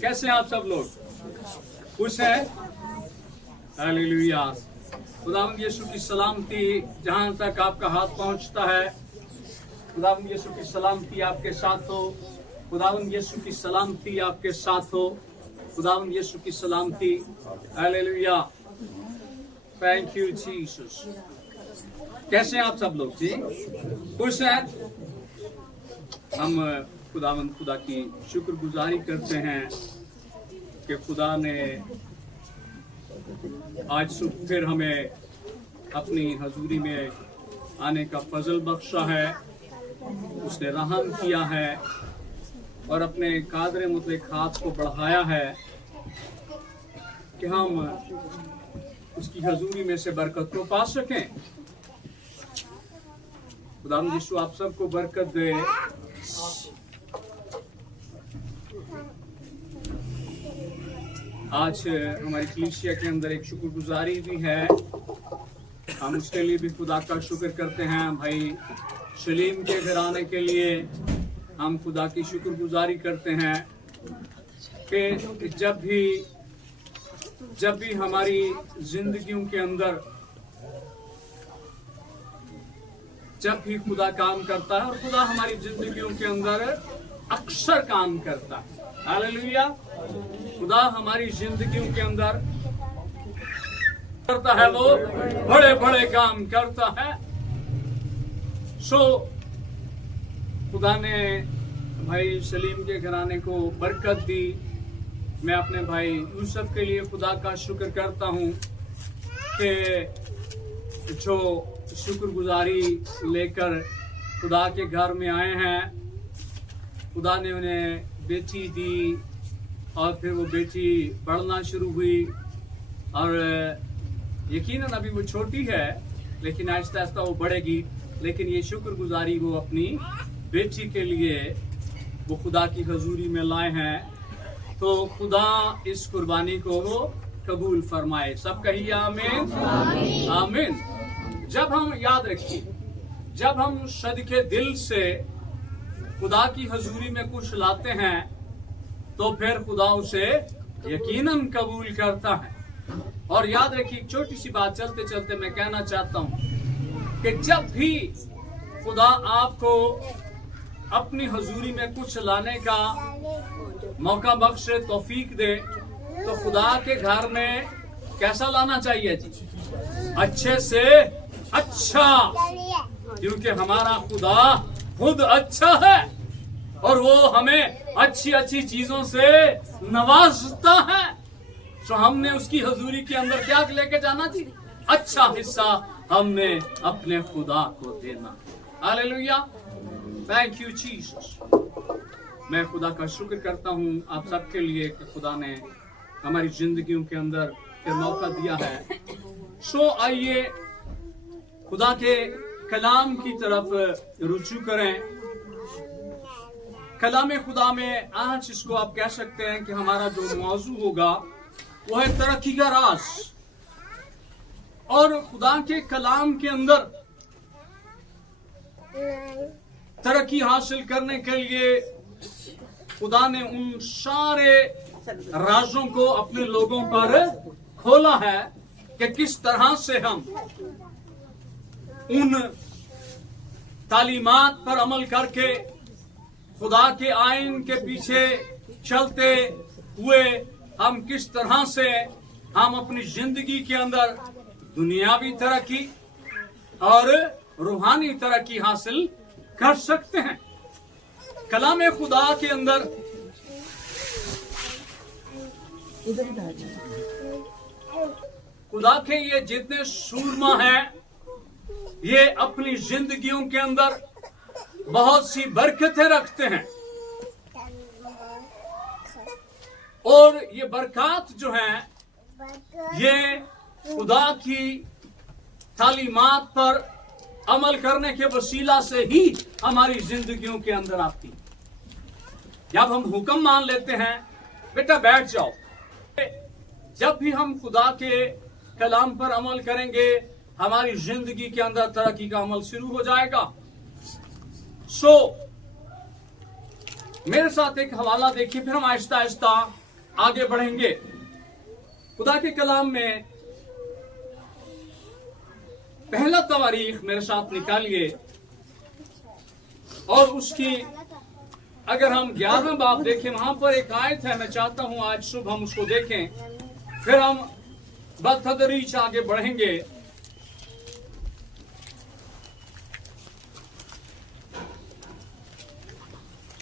कैसे हैं आप सब लोग? खुश हैं? हालेलुया। खुदावंद यीशु की सलामती जहां तक आपका हाथ पहुंचता है, खुदावंद यीशु की सलामती आपके साथ हो। खुदावंद यीशु की सलामती आपके साथ हो। खुदावंद यीशु की सलामती। हालेलुया। Thank you Jesus. कैसे हैं आप सब लोग जी? खुश हैं? हम खुदावंद खुदा की शुक्रगुजारी करते हैं कि खुदा ने आज सुबह फिर हमें अपनी हजूरी में आने का फजल बख्शा है। उसने रहम किया है और अपने कादरे मुतलक हाथ को बढ़ाया है कि हम उसकी हजूरी में से बरकत को पा सकें। खुदावंद यीशु आप सबको बरकत दे। आज हमारी कलीसिया के अंदर एक शुक्रगुजारी भी है। हम उसके लिए भी खुदा का शुक्र करते हैं। भाई सलीम के घराने के लिए हम खुदा की शुक्रगुजारी करते हैं कि जब भी हमारी जिंदगियों के अंदर जब भी खुदा काम करता है, और खुदा हमारी जिंदगियों के अंदर अक्सर काम करता है। हालेलुया। खुदा हमारी जिंदगियों के अंदर करता है, वो बड़े बड़े काम करता है। खुदा ने भाई सलीम के घराने को बरकत दी। मैं अपने भाई यूसुफ के लिए खुदा का शुक्र करता हूँ कि जो शुक्रगुजारी लेकर खुदा के घर में आए हैं, खुदा ने उन्हें बेटी दी और फिर वो बेटी बढ़ना शुरू हुई। और यकीनन अभी वो छोटी है, लेकिन आहिस्ता आहिस्ता वो बढ़ेगी। लेकिन ये शुक्रगुजारी वो अपनी बेटी के लिए वो खुदा की हजूरी में लाए हैं। तो खुदा इस कुर्बानी को वो कबूल फरमाए। सब कहिए आमीन आमीन। जब हम याद रखिए, जब हम सदके दिल से खुदा की हजूरी में कुछ लाते हैं तो फिर खुदा उसे यकीनन कबूल करता है। और याद रखिए, छोटी सी बात चलते चलते मैं कहना चाहता हूं कि जब भी खुदा आपको अपनी हजूरी में कुछ लाने का मौका बख्शे, तौफीक दे, तो खुदा के घर में कैसा लाना चाहिए जी? अच्छे से अच्छा, क्योंकि हमारा खुदा खुद अच्छा है और वो हमें अच्छी अच्छी चीजों से नवाजता है। तो हमने उसकी हजूरी के अंदर क्या लेके जाना जी? अच्छा हिस्सा हमने अपने खुदा को देना। हालेलुया। Thank you Jesus. मैं खुदा का शुक्र करता हूँ आप सबके लिए कि खुदा ने हमारी जिंदगियों के अंदर फिर मौका दिया है। आइए खुदा के कलाम की तरफ रुजू करें। कलाम खुदा में आज इसको आप कह सकते हैं कि हमारा जो मौजू होगा वो है तरक्की का राज। और खुदा के कलाम के अंदर तरक्की हासिल करने के लिए खुदा ने उन सारे राजों को अपने लोगों पर खोला है कि किस तरह से हम उन तालीमात पर अमल करके खुदा के आइन के पीछे चलते हुए हम किस तरह से हम अपनी जिंदगी के अंदर दुनियावी तरक्की और रूहानी तरक्की हासिल कर सकते हैं। कलाम खुदा के अंदर खुदा के ये जितने सूरमा हैं, ये अपनी जिंदगियों के अंदर बहुत सी बरकतें रखते हैं। और ये बरकत जो हैं, ये खुदा की तालीमात पर अमल करने के वसीला से ही हमारी जिंदगियों के अंदर आती। जब हम हुक्म मान लेते हैं, बेटा बैठ जाओ, जब भी हम खुदा के कलाम पर अमल करेंगे, हमारी जिंदगी के अंदर तरक्की का अमल शुरू हो जाएगा। मेरे साथ एक हवाला देखिए, फिर हम आहिस्ता आहिस्ता आगे बढ़ेंगे। खुदा के कलाम में पहला तवारीख मेरे साथ निकालिए, और उसकी अगर हम 11वां बाब देखें, वहां पर एक आयत है। मैं चाहता हूं आज सुबह हम उसको देखें, फिर हम बतदरीज आगे बढ़ेंगे।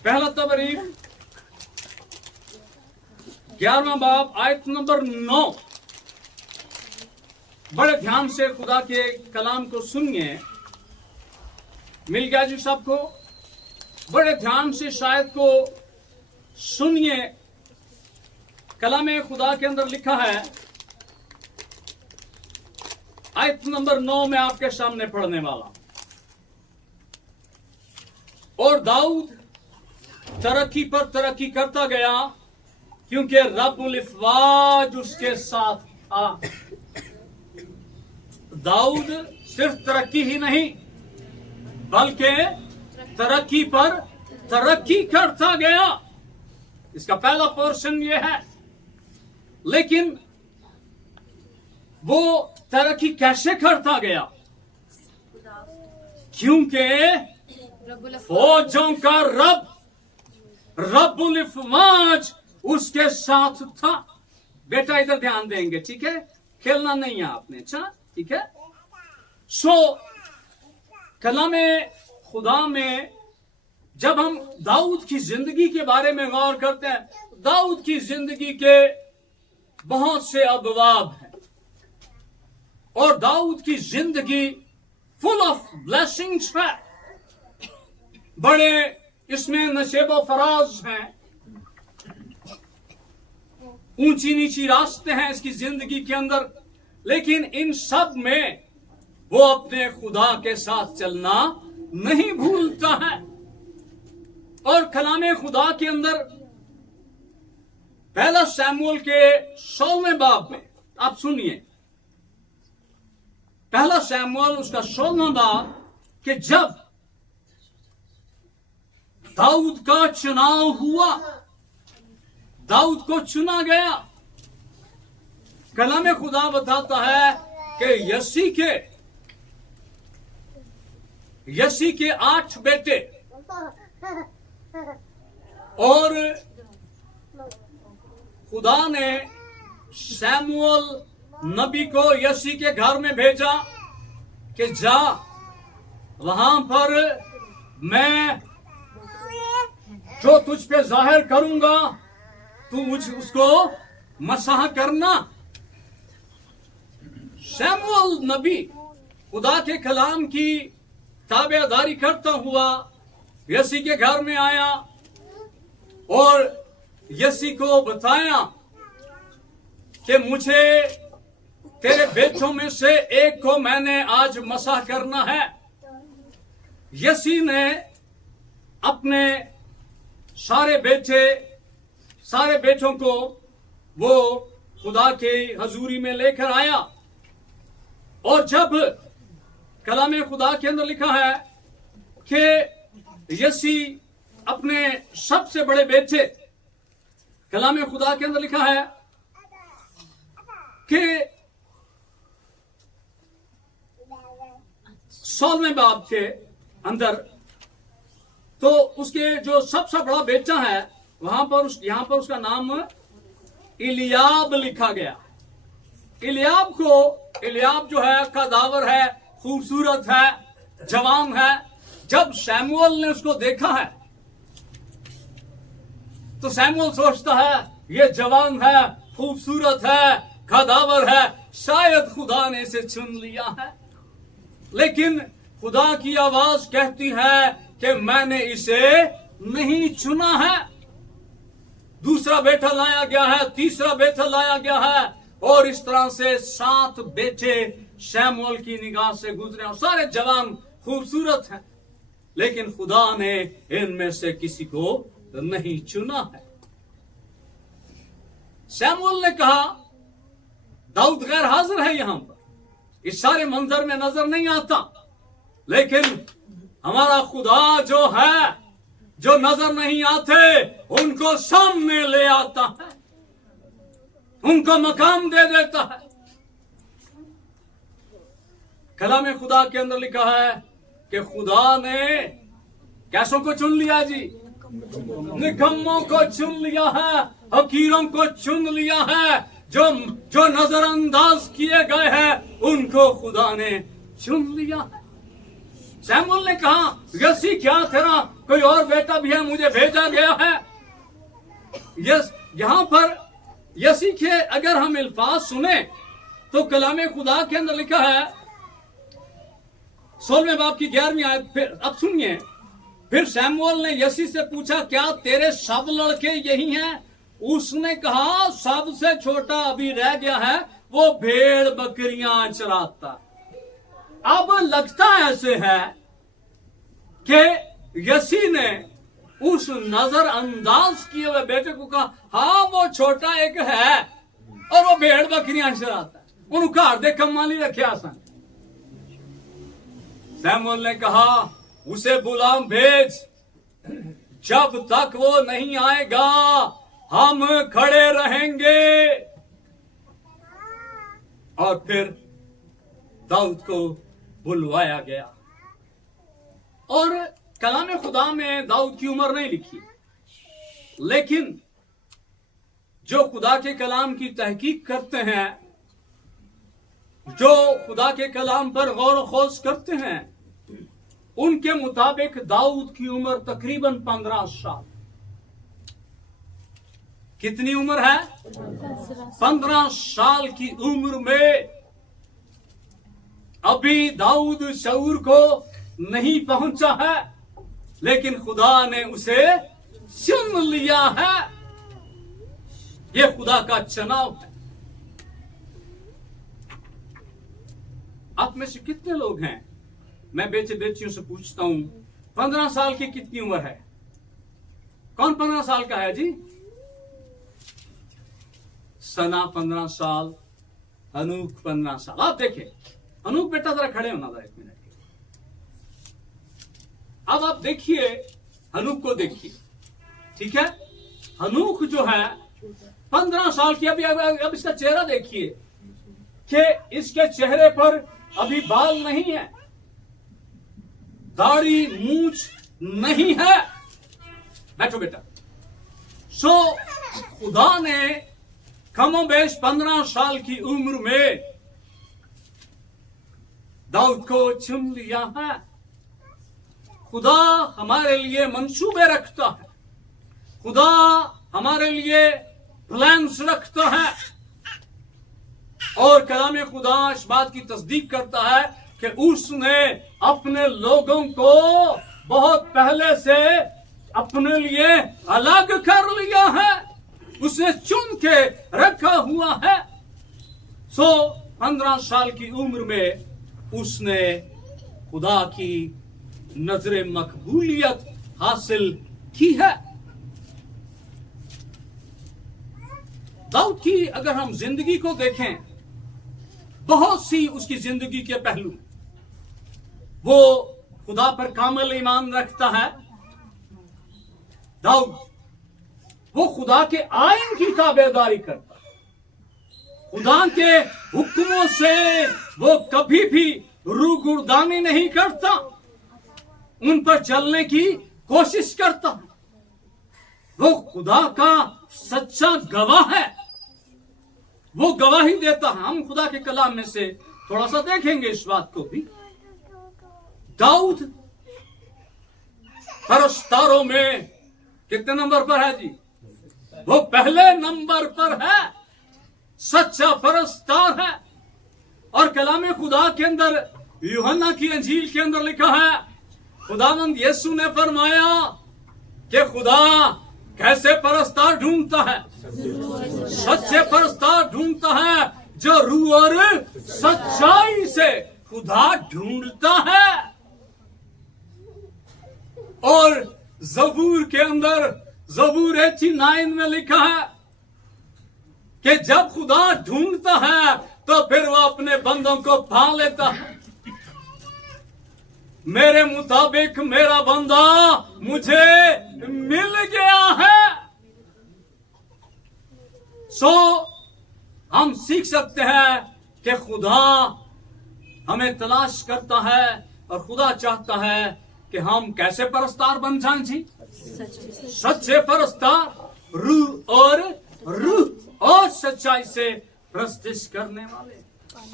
पहला तवारीख 11वां बाब आयत नंबर 9। बड़े ध्यान से खुदा के कलाम को सुनिए। मिल गया जी सबको? बड़े ध्यान से शायद को सुनिए। कलाम खुदा के अंदर लिखा है, आयत नंबर 9 में आपके सामने पढ़ने वाला। और दाऊद तरक्की पर तरक्की करता गया, क्योंकि रब्बुल इफ़वाज उसके साथ था। दाऊद सिर्फ तरक्की ही नहीं, बल्कि तरक्की पर तरक्की करता गया। इसका पहला पोर्शन यह है। लेकिन वो तरक्की कैसे करता गया? क्योंकि फौजों का रब रब्बुल इफ़वाज उसके साथ था। बेटा इधर ध्यान देंगे, ठीक है? खेलना नहीं है आपने, अच्छा ठीक है? कलाम खुदा में जब हम दाऊद की जिंदगी के बारे में गौर करते हैं, दाऊद की जिंदगी के बहुत से अबवाब हैं, और दाऊद की जिंदगी फुल ऑफ ब्लेसिंग्स है। बड़े इसमें नशेबो फराज हैं, ऊंची नीची रास्ते हैं इसकी जिंदगी के अंदर, लेकिन इन सब में वो अपने खुदा के साथ चलना नहीं भूलता है। और कलाम खुदा के अंदर पहला शमूएल के 16वें बाब में आप सुनिए, पहला शमूएल उसका 16वां बाब, कि जब दाऊद का चुनाव हुआ, दाऊद को चुना गया। कलाम खुदा बताता है कि यसी के 8 बेटे, और खुदा ने शमूएल नबी को यसी के घर में भेजा कि जा, वहां पर मैं जो तुझ पे जाहिर करूंगा, तू उसको मसाह करना। शमूएल नबी खुदा के कलाम की ताबेदारी करता हुआ यसी के घर में आया, और यसी को बताया कि मुझे तेरे बेटों में से एक को मैंने आज मसाह करना है। यसी ने अपने सारे बेटों को वो खुदा के हजूरी में लेकर आया, और जब कलाम खुदा के अंदर लिखा है कि यसी अपने सबसे बड़े बेटे, कलाम खुदा के अंदर लिखा है कि 16वें बाब के अंदर, तो उसके जो सबसे बड़ा बेटा है वहां पर यहां पर उसका नाम इलियाब लिखा गया। इलियाब जो है कदावर है, खूबसूरत है, जवान है। जब शमूएल ने उसको देखा है तो शमूएल सोचता है ये जवान है, खूबसूरत है, कदावर है, शायद खुदा ने इसे चुन लिया है। लेकिन खुदा की आवाज कहती है कि मैंने इसे नहीं चुना है। दूसरा बेटा लाया गया है, तीसरा बेटा लाया गया है, और इस तरह से 7 बेटे शमूएल की निगाह से गुजरे, और सारे जवान खूबसूरत हैं, लेकिन खुदा ने इनमें से किसी को नहीं चुना है। शमूएल ने कहा दाऊद गैर हाजिर है यहां पर, इस सारे मंजर में नजर नहीं आता, लेकिन हमारा खुदा जो है, जो नजर नहीं आते उनको सामने ले आता है, उनको मकाम दे देता है। कलाम खुदा के अंदर लिखा है कि खुदा ने कैसों को चुन लिया जी? निकम्मों को चुन लिया है, हकीरों को चुन लिया है, जो नजरअंदाज किए गए हैं उनको खुदा ने चुन लिया है। शमूएल ने कहा, यसी क्या तेरा कोई और बेटा भी है, मुझे भेजा गया है। यहां पर यसी के अगर हम अल्फाज सुने तो कलाम खुदा के अंदर लिखा है 16वें बाब की 11वीं आयत। फिर अब सुनिए, फिर शमूएल ने यसी से पूछा, क्या तेरे सब लड़के यही हैं? उसने कहा, सबसे छोटा अभी रह गया है, वो भेड़ बकरियां चराता। अब लगता ऐसे है कि यसी ने उस नजरअंदाज किए हुए बेटे को कहा, हाँ वो छोटा एक है और वो भेड़ बकरियां चराता है, उन्होंने घर दे कमाली रखे आसान। शमूएल ने कहा, उसे बुला भेज, जब तक वो नहीं आएगा हम खड़े रहेंगे। और फिर दाऊद को बुलवाया गया। और कलाम खुदा में दाऊद की उम्र नहीं लिखी, लेकिन जो खुदा के कलाम की तहकीक करते हैं, जो खुदा के कलाम पर गौर खोज करते हैं, उनके मुताबिक दाऊद की उम्र तकरीबन 15 साल। कितनी उम्र है? 15 साल की उम्र में अभी दाऊद शऊर को नहीं पहुंचा है, लेकिन खुदा ने उसे चुन लिया है। यह खुदा का चुनाव है। आप में से कितने लोग हैं, मैं बेटे बेटियों से पूछता हूं, 15 साल की कितनी उम्र है? कौन 15 साल का है जी? सना 15 साल, अनूक 15 साल। आप देखें, अनूक बेटा जरा खड़े होना था 1 मिनट के। अब आप देखिए, अनूक को देखिए, ठीक है? अनूक जो है 15 साल की। अब इसका चेहरा देखिए कि इसके चेहरे पर अभी बाल नहीं है, दाढ़ी मूंछ नहीं है। बैठो बेटा। सो खुदा ने कमोबेश 15 साल की उम्र में दाऊद को चुन लिया है। खुदा हमारे लिए मंसूबे रखता है, खुदा हमारे लिए प्लान्स रखता है, और कलाम खुदा इस बात की तस्दीक करता है कि उसने अपने लोगों को बहुत पहले से अपने लिए अलग कर लिया है, उसने चुन के रखा हुआ है। 15 साल की उम्र में उसने खुदा की नजरे मकबूलियत हासिल की है। दाऊद की अगर हम जिंदगी को देखें, बहुत सी उसकी जिंदगी के पहलू। वो खुदा पर कामिल ईमान रखता है दाऊद, वो खुदा के आइन की ताबेदारी करता है, खुदा के हुक्मों से वो कभी भी रूगुर्दानी नहीं करता, उन पर चलने की कोशिश करता है। वो खुदा का सच्चा गवाह है, वो गवाही देता है। हम खुदा के कलाम में से थोड़ा सा देखेंगे इस बात को भी। दाऊद फरस्तारों में कितने नंबर पर है जी? वो पहले नंबर पर है, सच्चा फरस्तार है। और कलाम खुदा के अंदर, यूहन्ना की अंजील के अंदर लिखा है, खुदावंद यीशु ने फरमाया कि खुदा कैसे परस्तार ढूंढता है? सच्चे परस्तार ढूंढता है, जो रूह और सच्चाई से खुदा ढूंढता है। और जबूर के अंदर, जबूर 89 में लिखा है कि जब खुदा ढूंढता है तो फिर वो अपने बंदों को पा लेता है। मेरे मुताबिक मेरा बंदा मुझे मिल गया है। सो हम सीख सकते हैं कि खुदा हमें तलाश करता है और खुदा चाहता है कि हम कैसे परस्तार बन जाएं जी, सच्चे परस्तार, रूह और सच्चाई से प्रस्तिश करने वाले।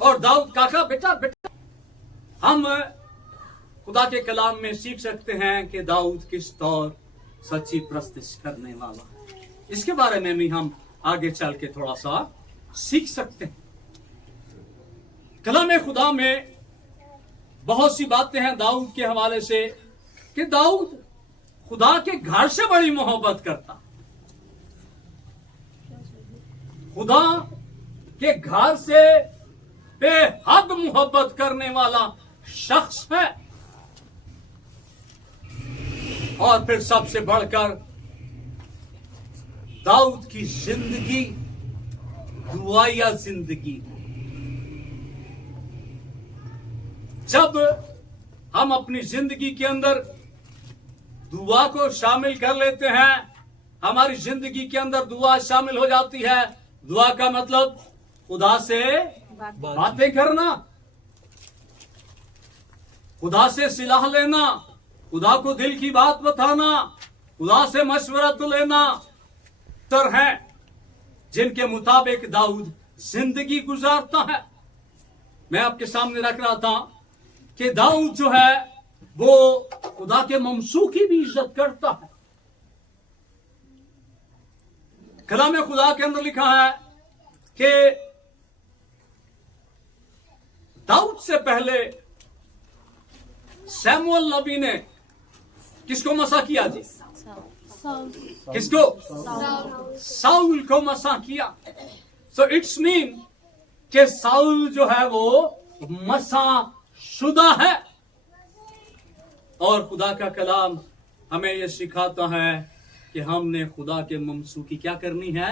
और दाऊद काका बेटा हम खुदा के कलाम में सीख सकते हैं कि दाऊद किस तौर सच्ची प्रस्तिश करने वाला है। इसके बारे में भी हम आगे चल के थोड़ा सा सीख सकते हैं। कलाम खुदा में बहुत सी बातें हैं दाऊद के हवाले से कि दाऊद खुदा के घर से बड़ी मोहब्बत करता, खुदा के घर से बेहद मोहब्बत करने वाला शख्स है। और फिर सबसे बढ़कर दाऊद की जिंदगी दुआया जिंदगी। जब हम अपनी जिंदगी के अंदर दुआ को शामिल कर लेते हैं, हमारी जिंदगी के अंदर दुआ शामिल हो जाती है। दुआ का मतलब खुदा से बातें करना, खुदा से सलाह लेना, खुदा को दिल की बात बताना, खुदा से मशवरत लेना तर है जिनके मुताबिक दाऊद जिंदगी गुजारता है। मैं आपके सामने रख रहा था कि दाऊद जो है वो खुदा के ममसू की भी इज्जत करता है। कलाम खुदा के अंदर लिखा है कि दाऊद से पहले सैमुअल नबी ने किसको मसा किया जी? किसको? साउल को मसा किया। सो इट्स मीन कि साउल जो है वो मसा शुदा है। और खुदा का कलाम हमें यह सिखाता है कि हमने खुदा के ममसू की क्या करनी है?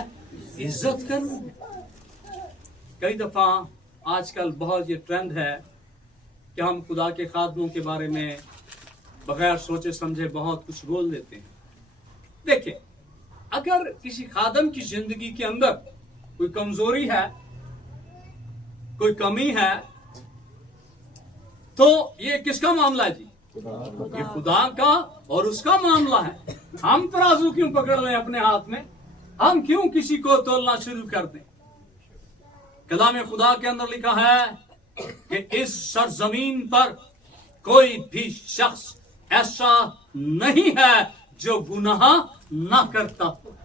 इज्जत करनी है। कई दफा आजकल बहुत ये ट्रेंड है कि हम खुदा के खादमों के बारे में बगैर सोचे समझे बहुत कुछ बोल देते हैं। देखिए, अगर किसी खादम की जिंदगी के अंदर कोई कमजोरी है, कोई कमी है, तो ये किसका मामला है जी? ये खुदा का और उसका मामला है। हम तराजू क्यों पकड़ लें अपने हाथ में? हम क्यों किसी को तोलना शुरू कर दें? कलाम खुदा के अंदर लिखा है कि इस सरजमीन पर कोई भी शख्स ऐसा नहीं है जो गुनाह ना करता हो।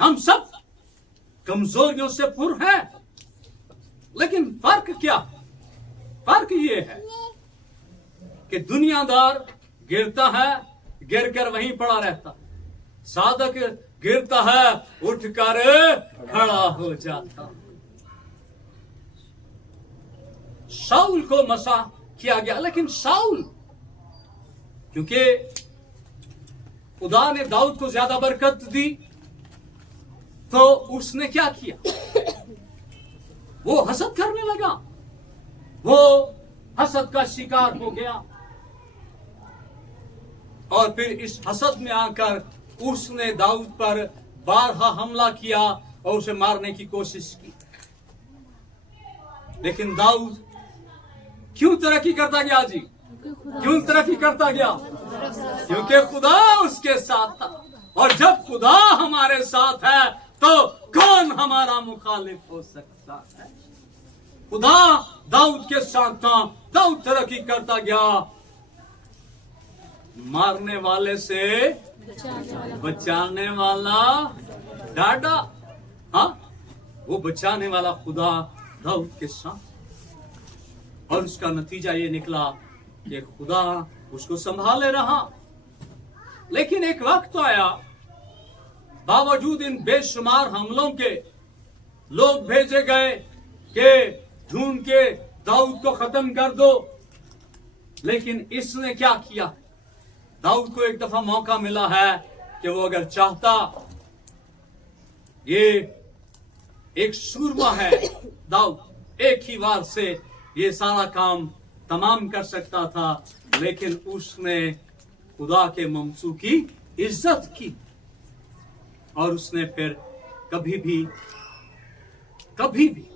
हम सब कमजोरियों से पुर हैं, लेकिन फर्क क्या है? फर्क ये है कि दुनियादार गिरता है, गिरकर वहीं पड़ा रहता है। साधक गिरता है, उठकर खड़ा हो जाता। शाऊल को मसा किया गया, लेकिन शाऊल क्योंकि खुदा ने दाऊद को ज्यादा बरकत दी, तो उसने क्या किया? वो हसद करने लगा, वो हसद का शिकार हो गया। और फिर इस हसद में आकर उसने दाऊद पर बारहा हमला किया और उसे मारने की कोशिश की। लेकिन दाऊद क्यों तरक्की करता गया जी? क्यों तरक्की करता गया? क्योंकि खुदा उसके साथ था। और जब खुदा हमारे साथ है तो कौन हमारा मुखालिफ हो सकता है? खुदा दाऊद के साथ था, दाऊद तरक्की करता गया। मारने वाले से बचाने वाला डाडा, हाँ, वो बचाने वाला खुदा दाऊद के साथ। और उसका नतीजा ये निकला कि खुदा उसको संभाले रहा। लेकिन एक वक्त आया, बावजूद इन बेशुमार हमलों के लोग भेजे गए कि ढूंढ के दाऊद को खत्म कर दो। लेकिन इसने क्या किया? दाऊद को एक दफा मौका मिला है कि वो अगर चाहता ये एक सूरमा है दाऊद, एक ही वार से ये सारा काम तमाम कर सकता था, लेकिन उसने खुदा के ममसू की इज्जत की और उसने फिर कभी भी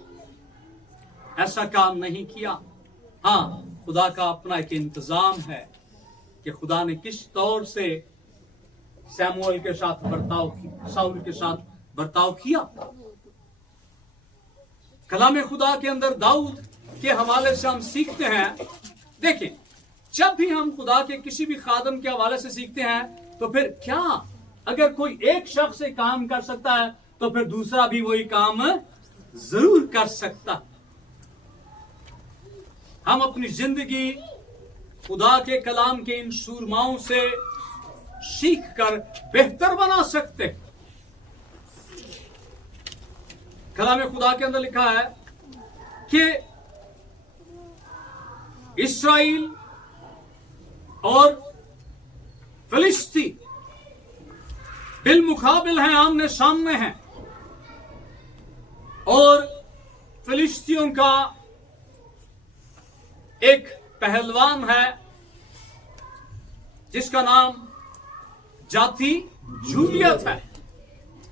ऐसा काम नहीं किया। हाँ, खुदा का अपना एक इंतजाम है कि खुदा ने किस तौर से सैमुअल के साथ बर्ताव किया, शाऊल के साथ बर्ताव किया। कलाम खुदा के अंदर दाऊद के हवाले से हम सीखते हैं। देखिए, जब भी हम खुदा के किसी भी खादम के हवाले से सीखते हैं तो फिर क्या अगर कोई एक शख्स से काम कर सकता है तो फिर दूसरा भी वही काम जरूर कर सकता। हम अपनी जिंदगी खुदा के कलाम के इन सूरमाओं से सीख कर बेहतर बना सकते। कलाम खुदा के अंदर लिखा है कि इस्राएल और फिलिस्ती बिलमुकाबिल हैं, आमने सामने हैं, और फिलिस्तियों का एक पहलवान है जिसका नाम जाति जूलियत है।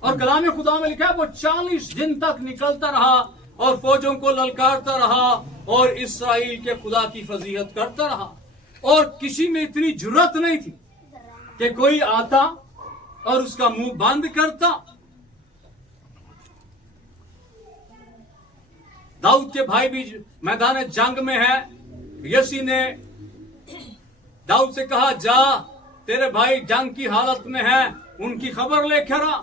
और कलाम खुदा में लिखा है वो 40 दिन तक निकलता रहा और फौजों को ललकारता रहा और इस्राएल के खुदा की फजीहत करता रहा, और किसी में इतनी जुर्रत नहीं थी कि कोई आता और उसका मुंह बंद करता। दाऊद के भाई भी मैदान जंग में है। यसी ने दाऊद से कहा, जा तेरे भाई जंग की हालत में है, उनकी खबर लेकर आ।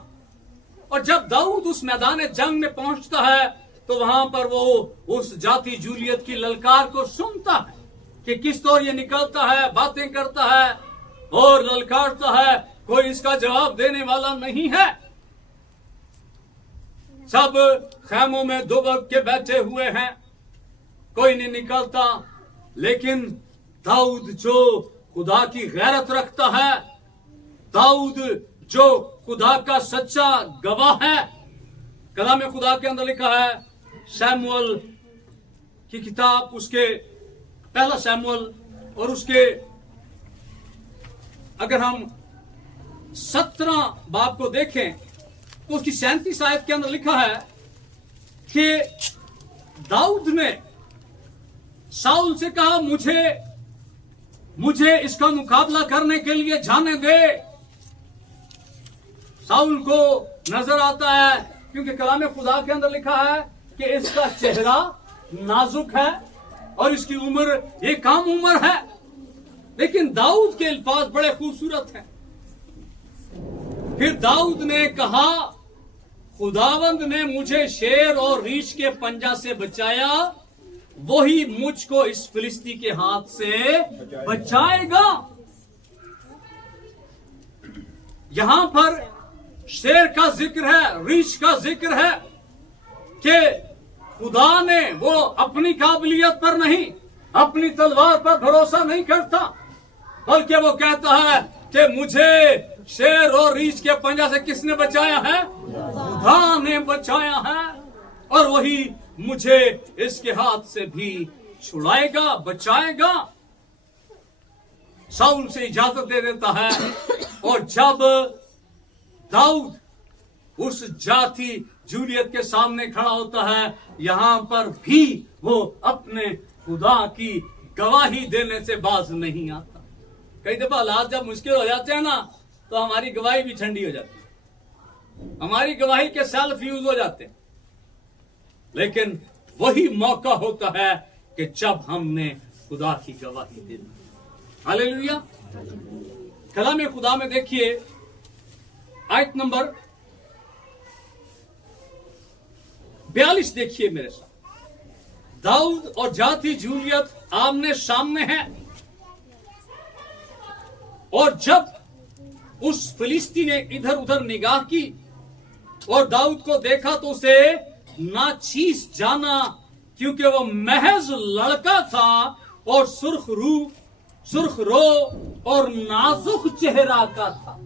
और जब दाऊद उस मैदान जंग में पहुंचता है तो वहां पर वो उस जाति जूलियत की ललकार को सुनता है कि किस तौर ये निकलता है, बातें करता है और ललकारता है। कोई इसका जवाब देने वाला नहीं है। सब खैमों में दुबक के बैठे हुए हैं, कोई नहीं निकलता। लेकिन दाऊद जो खुदा की गैरत रखता है, दाऊद जो खुदा का सच्चा गवाह है, कलाम खुदा के अंदर लिखा है सैमुअल की किताब, उसके पहला सैमुअल और उसके अगर हम 17 बाब को देखें तो उसकी 37 आयत के अंदर लिखा है कि दाऊद ने शाऊल से कहा, मुझे इसका मुकाबला करने के लिए जाने दे। शाऊल को नजर आता है, क्योंकि कलाम खुदा के अंदर लिखा है कि इसका चेहरा नाजुक है और इसकी उम्र ये कम उम्र है, लेकिन दाऊद के अल्फाज बड़े खूबसूरत हैं। फिर दाऊद ने कहा, खुदावंद ने मुझे शेर और रीछ के पंजा से बचाया, वही मुझको इस फिलिस्ती के हाथ से बचाएगा। यहां पर शेर का जिक्र है, रीछ का जिक्र है कि खुदा ने, वो अपनी काबिलियत पर नहीं, अपनी तलवार पर भरोसा नहीं करता, बल्कि वो कहता है कि मुझे शेर और रीछ के पंजा से किसने बचाया है? खुदा ने बचाया है, और वही मुझे इसके हाथ से भी छुड़ाएगा, बचाएगा। शाऊल से इजाजत दे देता है, और जब दाऊद उस जाति जूलियत के सामने खड़ा होता है, यहां पर भी वो अपने खुदा की गवाही देने से बाज नहीं आता। कई दफा हालात जब मुश्किल हो जाते हैं ना, तो हमारी गवाही भी ठंडी हो जाती है, हमारी गवाही के सेल्फ यूज हो जाते हैं। लेकिन वही मौका होता है कि जब हमने खुदा की गवाही देनी। हालेलुया। कलाम खुदा में देखिए आयत नंबर 42 देखिए मेरे साथ। दाऊद और जाति जूलियत आमने सामने हैं, और जब उस फिलिस्ती ने इधर उधर निगाह की और दाऊद को देखा तो उसे नाचीस जाना, क्योंकि वो महज लड़का था और सुर्ख रो और नाजुक चेहरा का था।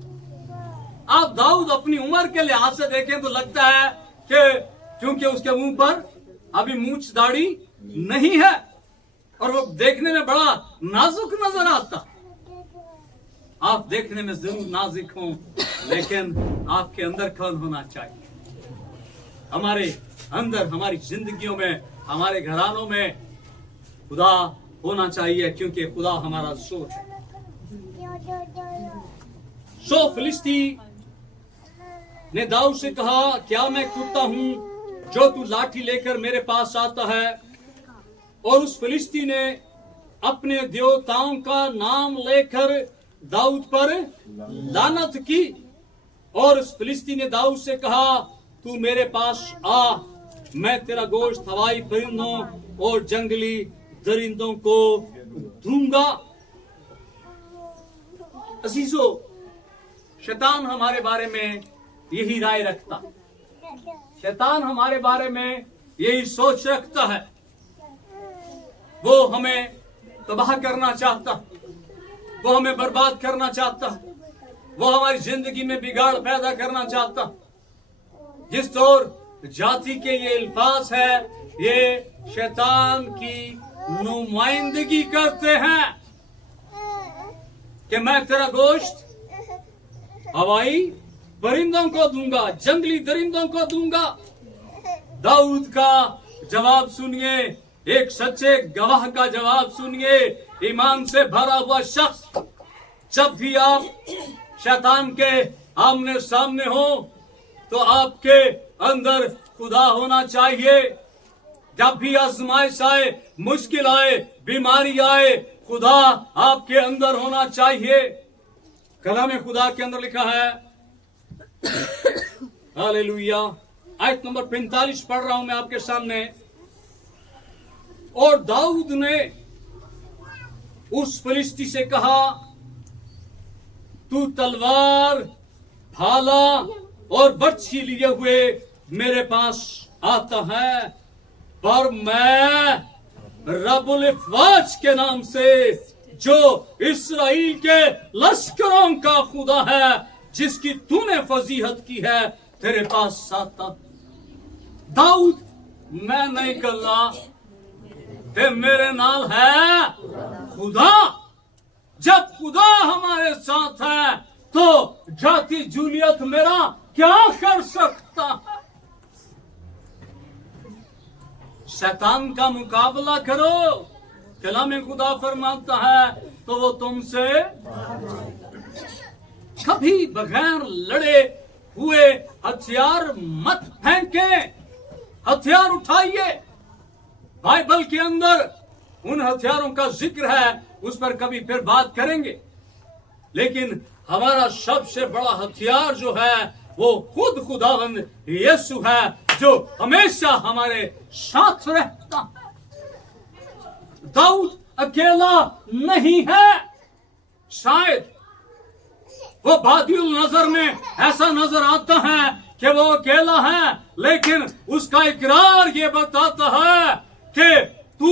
आप दाऊद अपनी उम्र के लिहाज से देखें तो लगता है कि क्योंकि उसके मुंह पर अभी मूंछ दाढ़ी नहीं है और वो देखने में बड़ा नाजुक नजर आता। आप देखने में जरूर नाजुक हो, लेकिन आपके अंदर कौन होना चाहिए? हमारे अंदर, हमारी जिंदगियों में, हमारे घरानों में खुदा होना चाहिए, क्योंकि खुदा हमारा जोर है। सो फिलिस्ती ने दाऊद से कहा, क्या मैं कुत्ता हूं जो तू लाठी लेकर मेरे पास आता है? और उस फिलिस्ती ने अपने देवताओं का नाम लेकर दाऊद पर लानत की। और उस फिलिस्ती ने दाऊद से कहा, तू मेरे पास आ, मैं तेरा गोश्त हवाई परिंदों और जंगली दरिंदों को दूंगा। अजीजों, शैतान हमारे बारे में यही राय रखता, शैतान हमारे बारे में यही सोच रखता है। वो हमें तबाह करना चाहता, वो हमें बर्बाद करना चाहता, वो हमारी जिंदगी में बिगाड़ पैदा करना चाहता। जिस तौर जाति के ये अल्फाज है, ये शैतान की नुमाइंदगी करते हैं कि मैं तेरा गोश्त हवाई परिंदों को दूंगा, जंगली दरिंदों को दूंगा। दाऊद का जवाब सुनिए, एक सच्चे गवाह का जवाब सुनिए, ईमान से भरा हुआ शख्स। जब भी आप शैतान के आमने सामने हो तो आपके अंदर खुदा होना चाहिए। जब भी आजमाइश आए, मुश्किल आए, बीमारी आए, खुदा आपके अंदर होना चाहिए। कलाम खुदा के अंदर लिखा है, हालेलुया, आयत नंबर 45 पढ़ रहा हूं मैं आपके सामने। और दाऊद ने उस फिलिस्ती से कहा, तू तलवार, भाला और बर्छी लिए हुए मेरे पास आता है, पर मैं रब्बुल अफ़वाज के नाम से, जो इस्राएल के लश्करों का खुदा है, जिसकी तूने फजीहत की है, तेरे पास आता। दाऊद, मैं नहीं कल्ला, ते मेरे नाल है खुदा। जब खुदा हमारे साथ है तो जाति जूलियत मेरा क्या कर सकता है? शैतान का मुकाबला करो, कलाम खुदा फरमाता है, तो वो तुमसे कभी बगैर लड़े हुए हथियार मत फेंके। हथियार उठाइए। बाइबल के अंदर उन हथियारों का जिक्र है, उस पर कभी फिर बात करेंगे। लेकिन हमारा सबसे बड़ा हथियार जो है वो खुद खुदावंद यीशु है, जो हमेशा हमारे साथ रहता है। दाऊद अकेला नहीं है। शायद वो बादिल नजर में ऐसा नजर आता है कि वो अकेला है, लेकिन उसका इकरार ये बताता है कि तू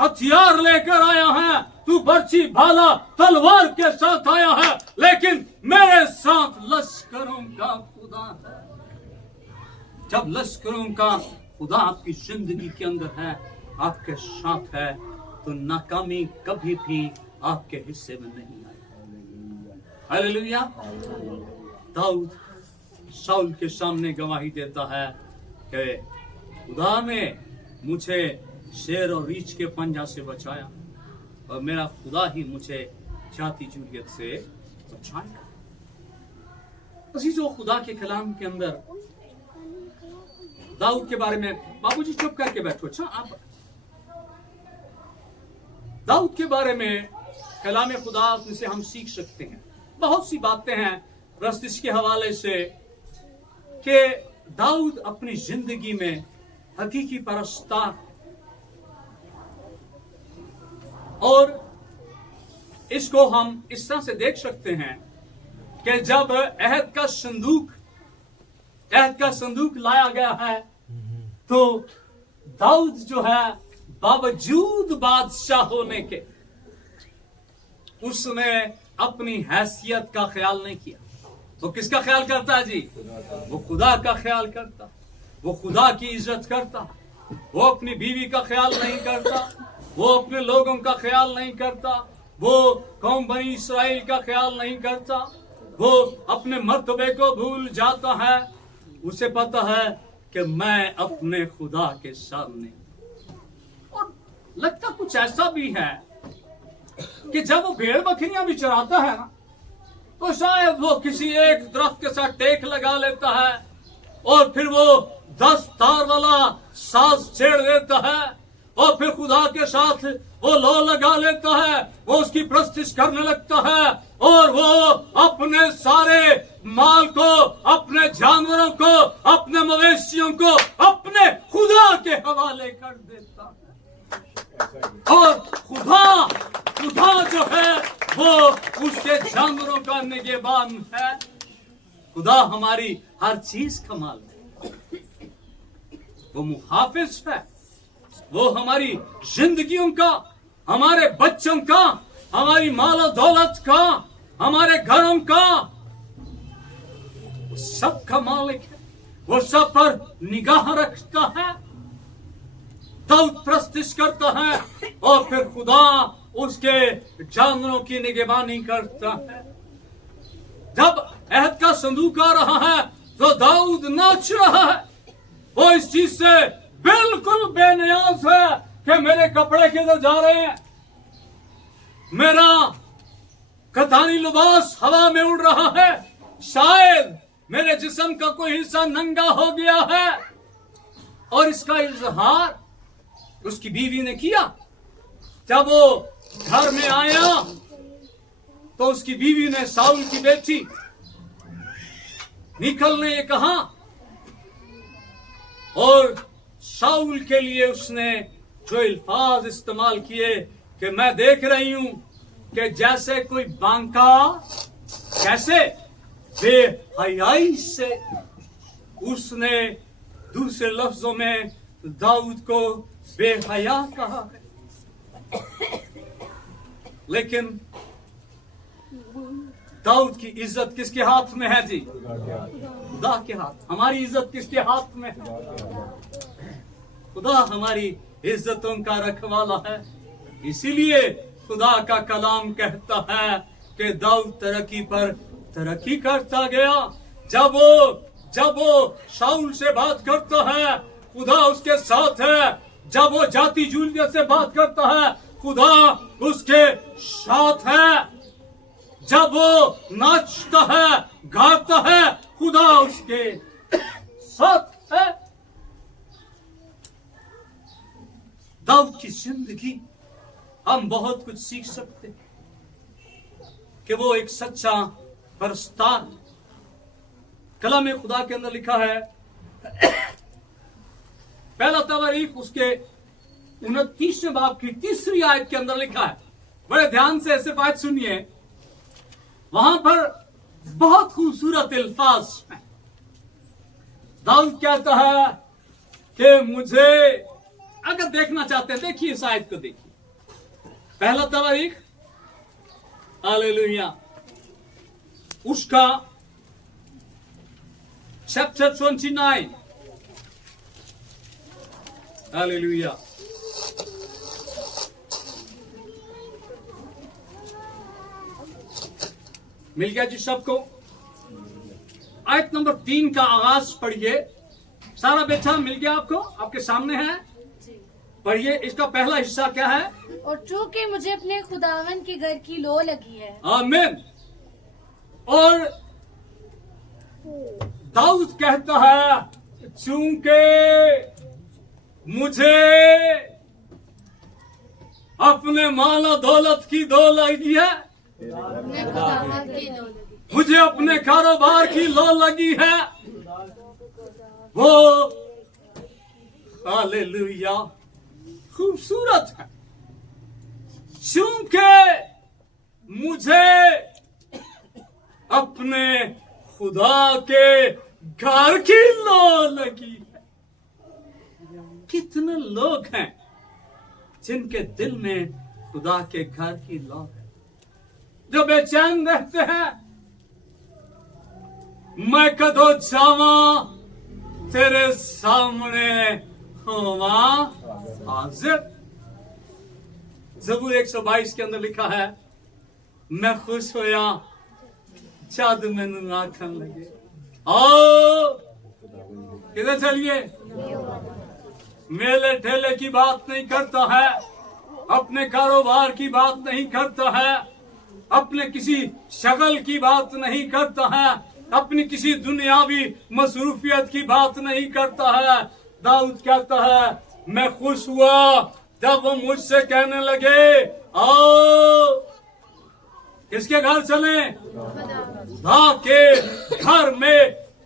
हथियार लेकर आया है, तू बर्छी, भाला, तलवार के साथ आया है, लेकिन मेरे साथ लश्करों का खुदा है। जब लश्करों का खुदा आपकी जिंदगी के अंदर है, आपके साथ है, तो नाकामी कभी भी आपके हिस्से में नहीं आएगी। हालेलुया। दाऊद शाऊल के सामने गवाही देता है कि खुदा ने मुझे शेर और रीछ के पंजा से बचाया, और मेरा खुदा ही मुझे जाति जूलियत से बचाएगा। अजीजों, खुदा के कलाम के अंदर दाऊद के बारे में, बाबूजी चुप करके बैठो, अच्छा आप, दाऊद के बारे में कलाम खुदा से हम सीख सकते हैं बहुत सी बातें हैं प्रस्तिश के हवाले से, कि दाऊद अपनी जिंदगी में हकीकी परस्तार, और इसको हम इस तरह से देख सकते हैं कि जब अहद का संदूक लाया गया है, तो दाऊद जो है बावजूद बादशाह होने के, उसने अपनी हैसियत का ख्याल नहीं किया। वो किसका ख्याल करता है जी? वो खुदा का ख्याल करता। वो खुदा की इज्जत करता, वो अपनी बीवी का ख्याल नहीं करता, वो अपने लोगों का ख्याल नहीं करता, वो कौम बनी इस्राएल का ख्याल नहीं करता, वो अपने मर्तबे को भूल जाता है। उसे पता है कि मैं अपने खुदा के सामने। और लगता कुछ ऐसा भी है कि जब वो भेड़ बकरियां भी चराता है ना, तो शायद वो किसी एक दरख्त के साथ टेक लगा लेता है और फिर वो 10 तार वाला साज छेड़ देता है और फिर खुदा के साथ वो लो लगा लेता है, वो उसकी प्रस्तिश करने लगता है और वो अपने सारे माल को, अपने जानवरों को, अपने मवेशियों को अपने खुदा के हवाले कर देता है। और खुदा जो है वो उसके जानवरों का निगहबान है। खुदा हमारी हर चीज का मालिक है, वो मुहाफिज है, वो हमारी जिंदगियों का, हमारे बच्चों का, हमारी माल दौलत का, हमारे घरों का, वो सब का मालिक है, वो सब पर निगाह रखता है। दाऊद प्रस्तिश करता है और फिर खुदा उसके जानवरों की निगहबानी करता है। जब अहद का संदूक आ रहा है तो दाऊद नाच रहा है, वो इस चीज से बिल्कुल बेनियाज है कि मेरे कपड़े किधर जा रहे हैं, मेरा कतानी लिबास हवा में उड़ रहा है, शायद मेरे जिस्म का कोई हिस्सा नंगा हो गया है। और इसका इजहार उसकी बीवी ने किया। जब वो घर में आया तो उसकी बीवी ने साउल की बेटी निकल ने ये कहा और साउल के लिए उसने जो अल्फाज इस्तेमाल किए कि मैं देख रही हूं कि जैसे कोई बांका कैसे बेहयाई से, उसने दूसरे लफ्जों में दाऊद को बेहया कहा है। लेकिन दाऊद की इज्जत किसके हाथ में है जी? खुदा के हाथ। हमारी इज्जत किसके हाथ में है? खुदा हमारी इज्जतों का रखवाला है। इसीलिए खुदा का कलाम कहता है कि दाऊद तरक्की पर तरक्की करता गया। जब वो शाऊल से बात करता है, खुदा उसके साथ है। जब वो जाति जूलिया से बात करता है, खुदा उसके साथ है। जब वो नाचता है, गाता है, खुदा उसके साथ है। दाऊद की जिंदगी हम बहुत कुछ सीख सकते हैं कि वो एक सच्चा परस्तार। कलाम खुदा के अंदर लिखा है, पहला तवारीख उसके 29वें बाब की 3री आयत के अंदर लिखा है। बड़े ध्यान से ऐसे बात सुनिए, वहां पर बहुत खूबसूरत अल्फाज हैं। दाऊद कहता है कि मुझे, अगर देखना चाहते हैं देखिए इस आयत को, देखिए पहला तवारीख हालेलुया उसका चैप्टर 29 हालेलुया। मिल गया जी सबको? आयत नंबर 3 का आगाज पढ़िए। सारा बेटा मिल गया आपको? आपके सामने है, पढ़िए। इसका पहला हिस्सा क्या है? और चूंकि मुझे अपने खुदावन के घर की लो लगी है। आमीन। और दाऊद कहता है चूंकि मुझे अपने माला दौलत की दो लगी है, मुझे अपने कारोबार की लो लगी है। वो हालेलुया खूबसूरत है। चूंकि मुझे अपने खुदा के घर की लो लगी है। कितने लोग हैं जिनके दिल में खुदा के घर की लो है, जो बेचैन रहते हैं। मैं कदों जावा तेरे सामने होवा हाजिर। ज़बूर 122 के अंदर लिखा है, मैं खुश होया जद मैनू आखन लगे आओ किधर चलिए। मेले ठेले की बात नहीं करता है, अपने कारोबार की बात नहीं करता है, अपने किसी शगल की बात नहीं करता है, अपनी किसी दुनियावी मसरूफियत की बात नहीं करता है। दाऊद कहता है, मैं खुश हुआ जब वो मुझसे कहने लगे आओ किसके घर चले, खुदा के घर में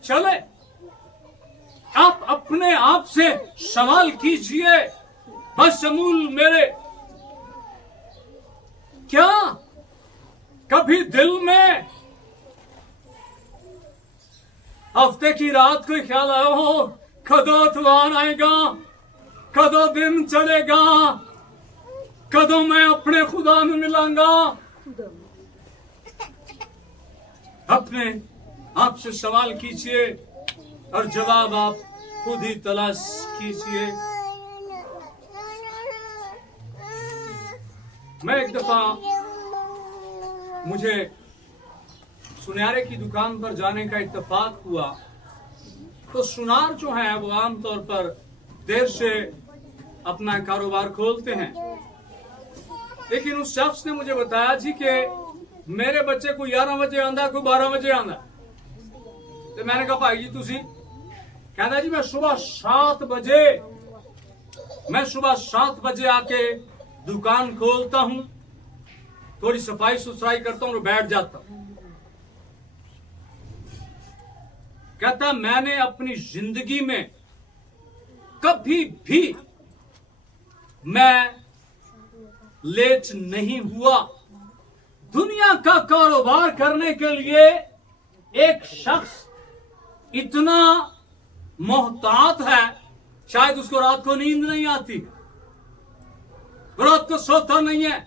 चले। आप अपने आप से सवाल कीजिए, बशमूल मेरे, क्या कभी दिल में हफ्ते की रात को ख्याल आया हो कदों तूफान आएगा, कदों दिन चढ़ेगा, कदों मैं अपने खुदा में मिलांगा। अपने आप से सवाल कीजिए और जवाब आप खुद ही तलाश कीजिए। मैं एक दफा मुझे सुनारे की दुकान पर जाने का इत्तेफाक हुआ, तो सुनार जो है वो आमतौर पर देर से अपना कारोबार खोलते हैं, लेकिन उस शख्स ने मुझे बताया जी कि मेरे बच्चे को 11 बजे आंदा, को 12 बजे आंदा। तो मैंने कहा भाई जी तुसी, कहता जी मैं सुबह 7 बजे आके दुकान खोलता हूं, थोड़ी सफाई सुथराई करता हूं और बैठ जाता हूं। कहता मैंने अपनी जिंदगी में कभी भी मैं लेट नहीं हुआ। दुनिया का कारोबार करने के लिए एक शख्स इतना मोहतात है, शायद उसको रात को नींद नहीं आती, रात को सोता नहीं है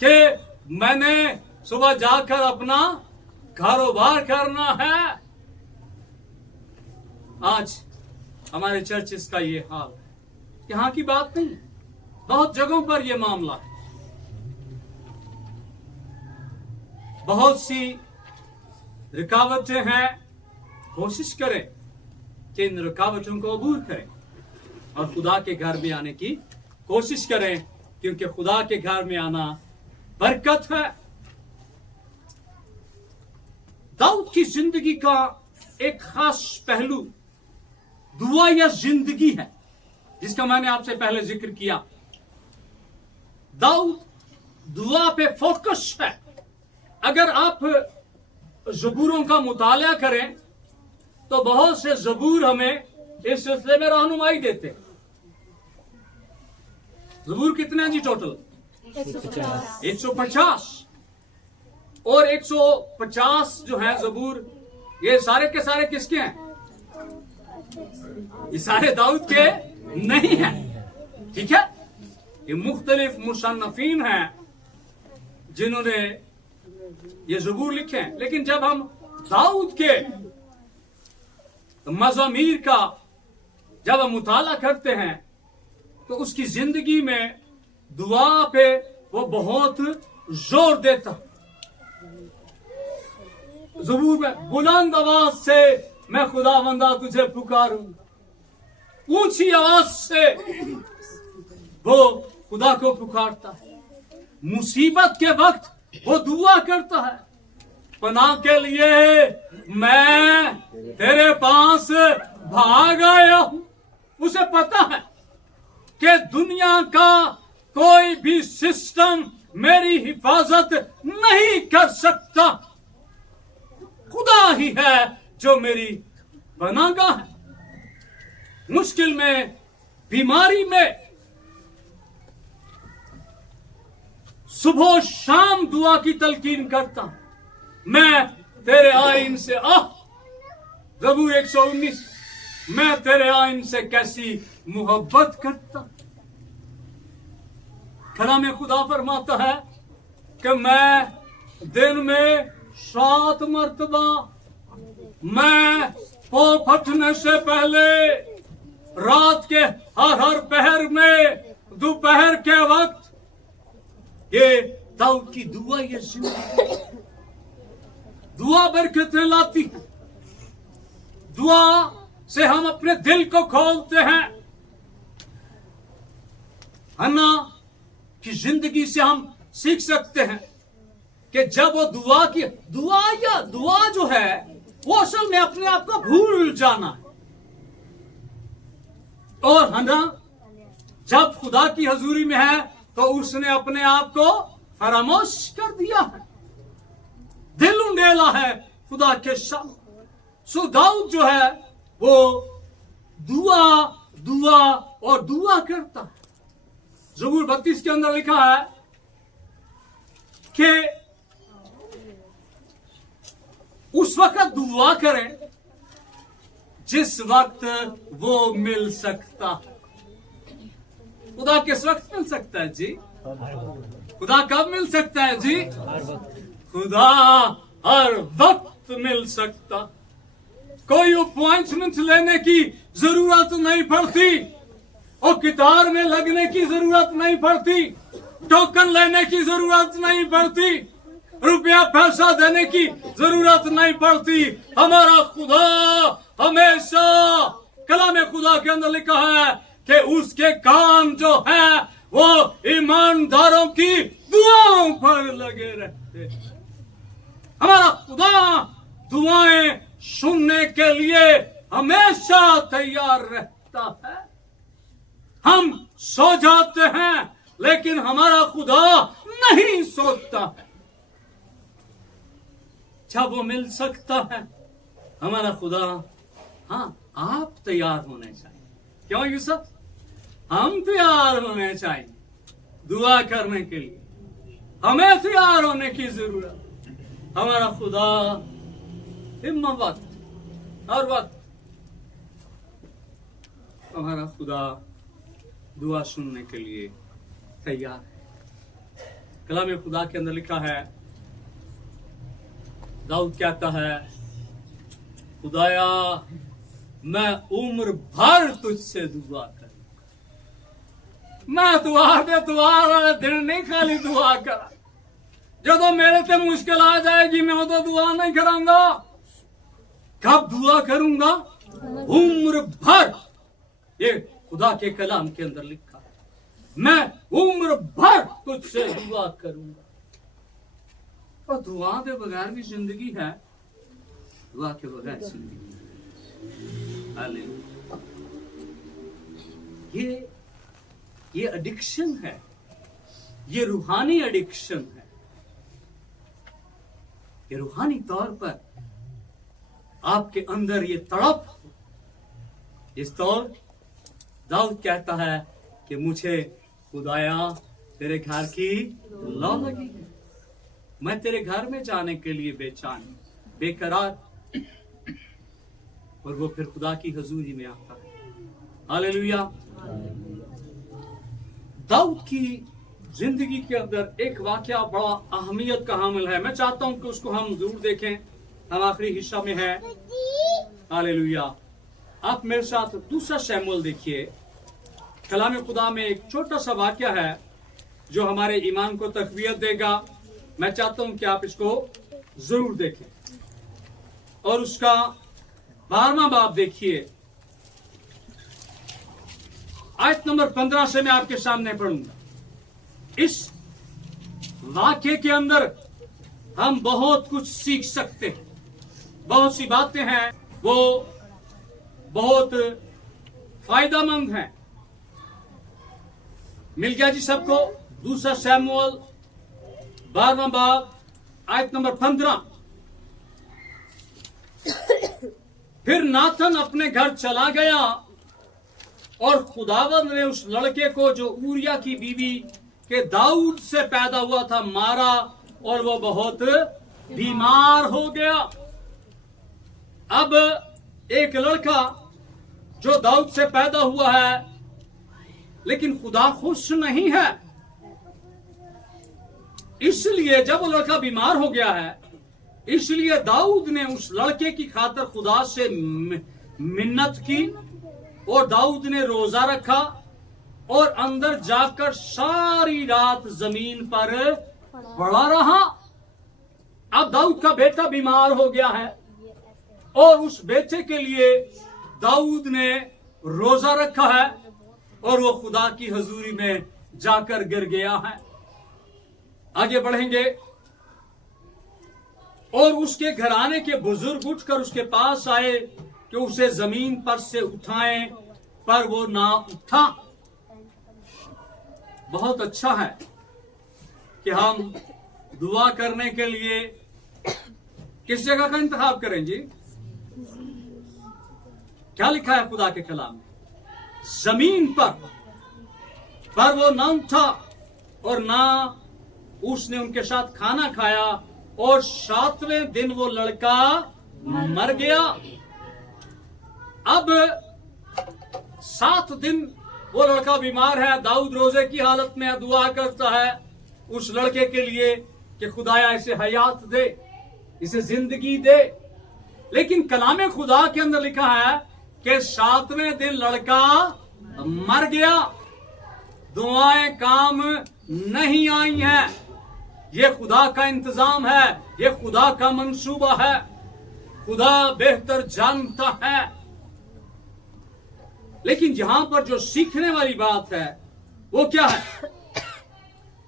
कि मैंने सुबह जाकर अपना कारोबार करना है। आज हमारे चर्चिस का ये हाल है, यहां की बात नहीं, बहुत जगहों पर यह मामला है। बहुत सी रुकावटें हैं, कोशिश करें कि इन रुकावटों को अबूर करें और खुदा के घर में आने की कोशिश करें, क्योंकि खुदा के घर में आना बरकत है। दाऊद की जिंदगी का एक खास पहलू दुआ या जिंदगी है, जिसका मैंने आपसे पहले जिक्र किया। दाऊद दुआ पे फोकस है। अगर आप ज़बूरों का मुताला करें तो बहुत से ज़बूर हमें इस सिलसिले में रहनुमाई देते हैं। ज़बूर कितने हैं जी टोटल? 150। और 150 जो है ज़बूर, ये सारे के सारे किसके हैं? ये सारे दाऊद के नहीं हैं, ठीक है। ये मुख्तलिफ मुसन्नफीन हैं जिन्होंने ये ज़बूर लिखे हैं। लेकिन जब हम दाऊद के मज़ामीर का जब हम मुताला करते हैं तो उसकी जिंदगी में दुआ पे वो बहुत जोर देता। ज़बूर में बुलंद आवाज से मैं खुदावंदा तुझे पुकारूं, ऊंची आवाज से वो खुदा को पुकारता है। मुसीबत के वक्त वो दुआ करता है, पनाह के लिए मैं तेरे पास भाग आया हूं। उसे पता है कि दुनिया का कोई भी सिस्टम मेरी हिफाजत नहीं कर सकता, खुदा ही है जो मेरी पनाहगाह है। मुश्किल में, बीमारी में सुबह शाम दुआ की तलकीन करता हूं। मैं तेरे आइन से ज़बूर 119, मैं तेरे आइन से कैसी मोहब्बत करता। कलाम खुदा फरमाता है कि मैं दिन में 7 मरतबा मैं पौ फटने से पहले, रात के हर पहर में, दोपहर के वक्त, ये दाऊद की दुआ, ये जिंदगी दुआ बरकतें लाती है। दुआ से हम अपने दिल को खोलते हैं। हन्ना की जिंदगी से हम सीख सकते हैं कि जब वो दुआ जो है वो असल में अपने आप को भूल जाना है। और हन्ना जब खुदा की हजूरी में है तो उसने अपने आप को फरामोश कर दिया है, दिल उंडेला है खुदा के सामने। सो दाऊद जो है वो दुआ और दुआ करता है। ज़बूर 32 के अंदर लिखा है कि उस वक्त दुआ करें जिस वक्त वो मिल सकता है। खुदा किस वक्त मिल सकता है जी? खुदा कब मिल सकता है जी? खुदा हर वक्त मिल सकता। कोई अपॉइंटमेंट लेने की जरूरत नहीं पड़ती, और कतार में लगने की जरूरत नहीं पड़ती, टोकन लेने की जरूरत नहीं पड़ती, रुपया पैसा देने की जरूरत नहीं पड़ती। हमारा खुदा हमेशा, कलाम खुदा के अंदर लिखा है कि उसके काम जो है वो ईमानदारों की दुआओं पर लगे रहते। हमारा खुदा दुआएं सुनने के लिए हमेशा तैयार रहता है। हम सो जाते हैं लेकिन हमारा खुदा नहीं सोता है। जब वो मिल सकता है हमारा खुदा, हाँ आप तैयार होने चाहिए। क्यों यूसुफ? हम तैयार होने चाहिए दुआ करने के लिए। हमें तैयार होने की जरूरत। हमारा खुदा हिम्मत हर वक्त, हमारा खुदा दुआ सुनने के लिए तैयार है। कलाम खुदा के अंदर लिखा है, दाऊद कहता है, खुदाया मैं उम्र भर तुझसे दुआ करूं। मैं दुआ दिन नहीं खाली दुआ करा। जो मेरे से मुश्किल आ जाएगी मैं तो दुआ नहीं करांगा। कब दुआ करूंगा? उम्र भर। ये खुदा के कलाम के अंदर लिखा है, मैं उम्र भर तुझसे दुआ करूंगा। और दुआ के बगैर भी जिंदगी है, दुआ के बगैर जिंदगी है। हालेलुया। ये एडिक्शन है, ये रूहानी एडिक्शन है। ये रूहानी तौर पर आपके अंदर ये तड़प, इस तौर दाऊद कहता है कि मुझे खुदाया तेरे घर की लौ लगी है। मैं तेरे घर में जाने के लिए बेचैन, बेकरार। और वो फिर खुदा की हजूरी में आता है। हालेलुया। दाऊद की जिंदगी के अंदर एक वाकया बड़ा अहमियत का हामिल है। मैं चाहता हूं कि उसको हम जरूर देखें। हम आखिरी हिस्सा में है। हालेलुया। आप मेरे साथ दूसरा शमूएल देखिए। कलाम खुदा में एक छोटा सा वाकया है जो हमारे ईमान को तकवीयत देगा। मैं चाहता हूं कि आप इसको जरूर देखें। और उसका 12वां बाब देखिए, आयत नंबर 15 से मैं आपके सामने पढ़ूंगा। इस वाक्य के अंदर हम बहुत कुछ सीख सकते हैं। बहुत सी बातें हैं वो बहुत फायदेमंद हैं। मिल गया जी सबको? दूसरा शमूएल 12वां बाब आयत नंबर 15। फिर नाथन अपने घर चला गया और खुदावंद ने उस लड़के को जो ऊरिया की बीवी के दाऊद से पैदा हुआ था मारा, और वो बहुत बीमार हो गया। अब एक लड़का जो दाऊद से पैदा हुआ है, लेकिन खुदा खुश नहीं है। इसलिए जब वो लड़का बीमार हो गया है इसलिए दाऊद ने उस लड़के की खातिर खुदा से मिन्नत की और दाऊद ने रोजा रखा और अंदर जाकर सारी रात जमीन पर पड़ा रहा। अब दाऊद का बेटा बीमार हो गया है और उस बेटे के लिए दाऊद ने रोजा रखा है और वो खुदा की हजूरी में जाकर गिर गया है। आगे बढ़ेंगे और उसके घराने के बुजुर्ग उठकर उसके पास आए कि उसे जमीन पर से उठाएं, पर वो ना उठा। बहुत अच्छा है कि हम दुआ करने के लिए किस जगह का इंतखाब करें जी? क्या लिखा है खुदा के कलाम में? जमीन पर वो ना उठा और ना उसने उनके साथ खाना खाया और 7वें दिन वो लड़का मर गया। अब 7 दिन वो लड़का बीमार है। दाऊद रोजे की हालत में दुआ करता है उस लड़के के लिए कि खुदाया इसे हयात दे, इसे जिंदगी दे। लेकिन कलामे खुदा के अंदर लिखा है कि 7वें दिन लड़का मर गया। दुआएं काम नहीं आई हैं। ये खुदा का इंतजाम है, ये खुदा का मंसूबा है। खुदा बेहतर जानता है। लेकिन यहां पर जो सीखने वाली बात है वो क्या है?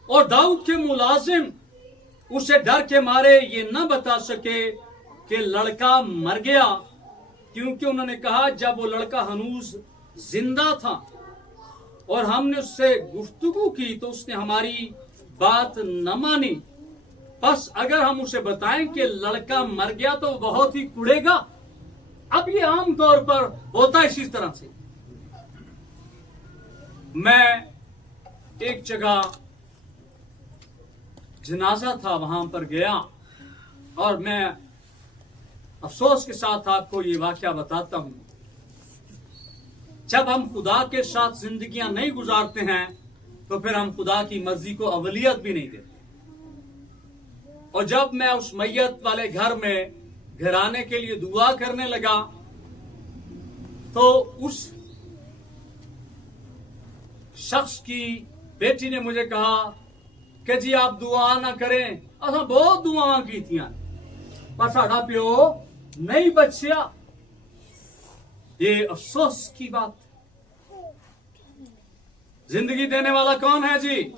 और दाऊद के मुलाजिम उसे डर के मारे ये न बता सके कि लड़का मर गया, क्योंकि उन्होंने कहा जब वो लड़का हनूज जिंदा था और हमने उससे गुफ्तगू की तो उसने हमारी बात न मानी। बस अगर हम उसे बताएं कि लड़का मर गया तो बहुत ही कुड़ेगा। अब ये आम तौर पर होता है इसी तरह से। मैं एक जगह जनाजा था, वहां पर गया और मैं अफसोस के साथ आपको ये वाकया बताता हूं। जब हम खुदा के साथ जिंदगियां नहीं गुजारते हैं तो फिर हम खुदा की मर्जी को अवलियत भी नहीं देते। और जब मैं उस मैयत वाले घर में घराने के लिए दुआ करने लगा तो उस शख्स की बेटी ने मुझे कहा कि जी आप दुआ ना करें, असा बहुत दुआ की थी पर साडा प्यो नहीं बचिया। ये अफसोस की बात। जिंदगी देने वाला कौन है जी?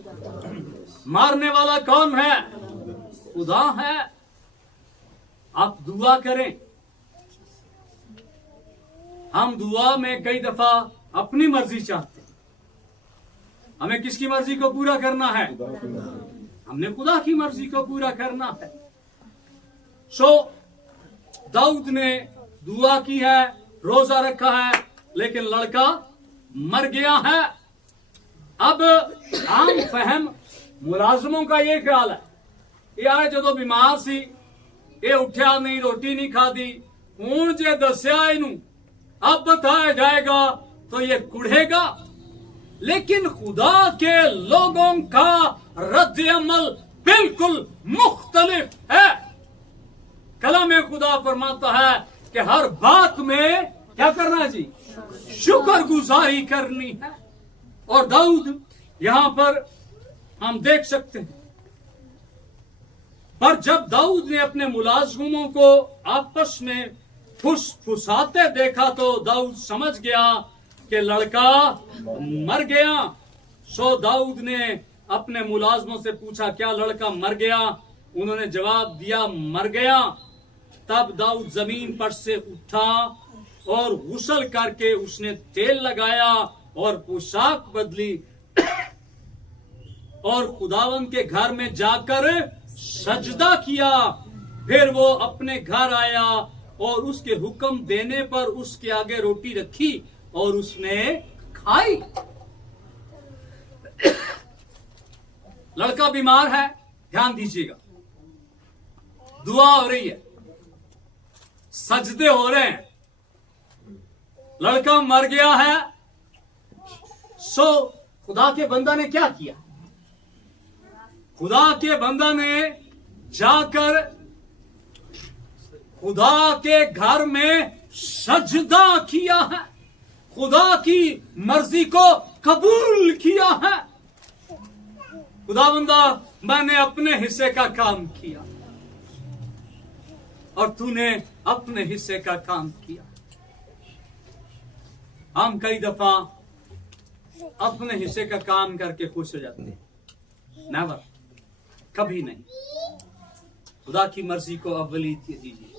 मारने वाला कौन है? खुदा है। आप दुआ करें। हम दुआ में कई दफा अपनी मर्जी चाहते हैं। हमें किसकी मर्जी को पूरा करना है? हमने खुदा की मर्जी को पूरा करना है। सो दाऊद ने दुआ की है, रोजा रखा है, लेकिन लड़का मर गया है। अब आम फहम मुलाजमों का ये ख्याल है यार जो बीमार सी ये उठा नहीं, रोटी नहीं खादी, हूं जे दसिया इनू अब बताया जाएगा तो ये कुढ़ेगा। लेकिन खुदा के लोगों का रद्द अमल बिल्कुल मुख्तलिफ है। कलाम खुदा फरमाता है कि हर बात में क्या करना है जी? शुक्र गुजारी करनी है। और दाऊद यहां पर हम देख सकते हैं। पर जब दाऊद ने अपने मुलाजिमों को आपस में फुसफुसाते देखा तो दाऊद समझ गया कि लड़का मर गया। सो दाऊद ने अपने मुलाजिमों से पूछा क्या लड़का मर गया? उन्होंने जवाब दिया मर गया। तब दाऊद जमीन पर से उठा और गुस्ल करके उसने तेल लगाया और पोशाक बदली और खुदावन के घर में जाकर सजदा किया। फिर वो अपने घर आया और उसके हुक्म देने पर उसके आगे रोटी रखी और उसने खाई। लड़का बीमार है, ध्यान दीजिएगा, दुआ हो रही है, सजदे हो रहे हैं, लड़का मर गया है। सो खुदा के बंदा ने क्या किया? खुदा के बंदा ने जाकर खुदा के घर में सजदा किया है, खुदा की मर्जी को कबूल किया है। खुदावंदा, मैंने अपने हिस्से का काम किया और तूने अपने हिस्से का काम किया। हम कई दफा अपने हिस्से का काम करके खुश हो जाते हैं, नेवर, कभी नहीं। खुदा की मर्जी को अव्वलियत दीजिए।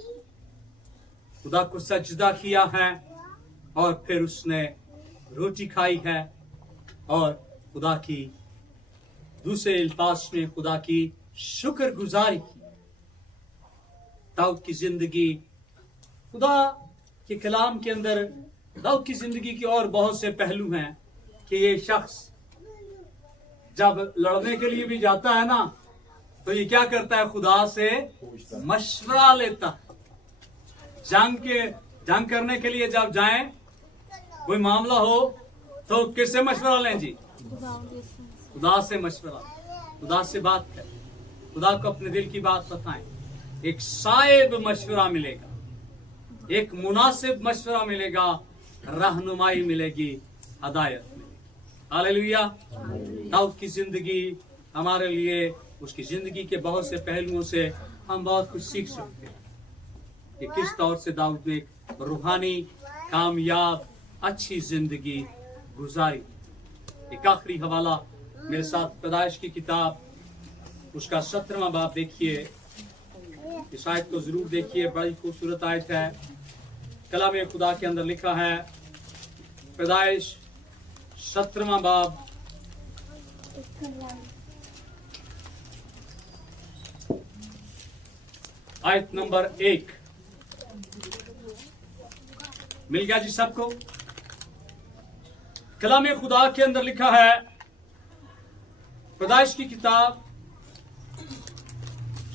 खुदा को सजदा किया है और फिर उसने रोटी खाई है और खुदा की दूसरे अल्फाज में खुदा की शुक्रगुजारी की। दाऊद की जिंदगी, खुदा के कलाम के अंदर दाऊद की जिंदगी की और बहुत से पहलू हैं कि ये शख्स जब लड़ने के लिए भी जाता है ना, तो ये क्या करता है? खुदा से मशवरा लेता है। जंग करने के लिए जब जाएं, कोई मामला हो तो किससे मशवरा लें जी? खुदा से मशवरा, खुदा से बात करें, खुदा को अपने दिल की बात बताएं। एक साइब मशवरा मिलेगा, एक मुनासिब मशवरा मिलेगा, रहनुमाई मिलेगी, हदायत मिलेगी। हालेलुया। दाऊद की जिंदगी हमारे लिए, उसकी जिंदगी के बहुत से पहलुओं से हम बहुत कुछ सीख सकते हैं कि किस तौर से दाऊद ने एक रूहानी कामयाब अच्छी जिंदगी गुजारी। एक आखिरी हवाला मेरे साथ पैदाइश की किताब, उसका 17वां बाब देखिए। इस आयत को जरूर देखिए, बड़ी खूबसूरत आयत है। कलाम खुदा के अंदर लिखा है, पैदाइश 17वां बाब आयत नंबर 1। मिल गया जी सबको? कलाम खुदा के अंदर लिखा है, पैदाइश की किताब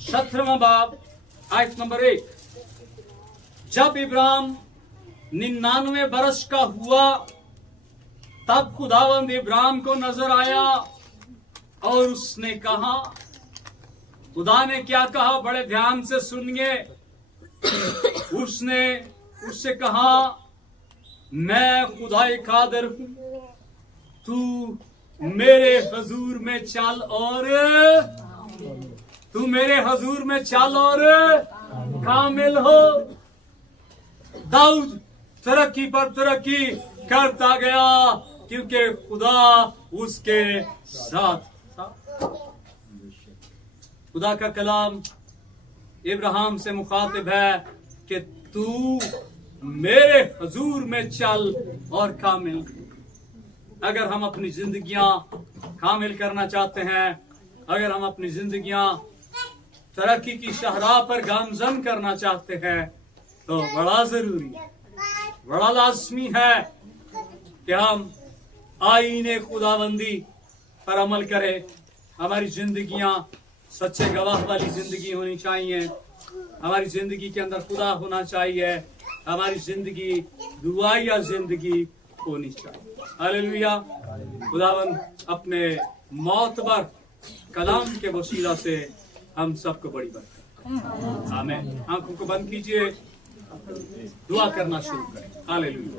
17वां बाब आयत नंबर 1। जब इब्राहिम 99 बरस का हुआ, तब खुदावंद इब्राहिम को नजर आया और उसने कहा, खुदा ने क्या कहा? बड़े ध्यान से सुनिए। उसने उससे कहा, मैं खुदाए कादिर हूं, तू मेरे हजूर में चल और तू मेरे हजूर में चल और कामिल हो। दाऊद तरक्की पर तरक्की करता गया क्योंकि खुदा उसके साथ था। खुदा का कलाम इब्राहिम से मुखातिब है कि तू मेरे हजूर में चल और कामिल। अगर हम अपनी जिंदगियां कामिल करना चाहते हैं, अगर हम अपनी जिंदगियां तरक्की की शाहराह पर गामजन करना चाहते हैं, तो बड़ा जरूरी है, बड़ा लाजमी है कि हम आईने खुदाबंदी पर अमल करें। हमारी जिंदगियां सच्चे गवाह वाली जिंदगी होनी चाहिए। हमारी जिंदगी के अंदर खुदा होना चाहिए। हमारी जिंदगी दुआया जिंदगी होनी चाहिए। हालेलुया। खुदावंद अपने मौतबर कलाम के वसीला से हम सबको बड़ी बरकत। आमीन। आंखों को बंद कीजिए, दुआ करना शुरू करें। हालेलुया।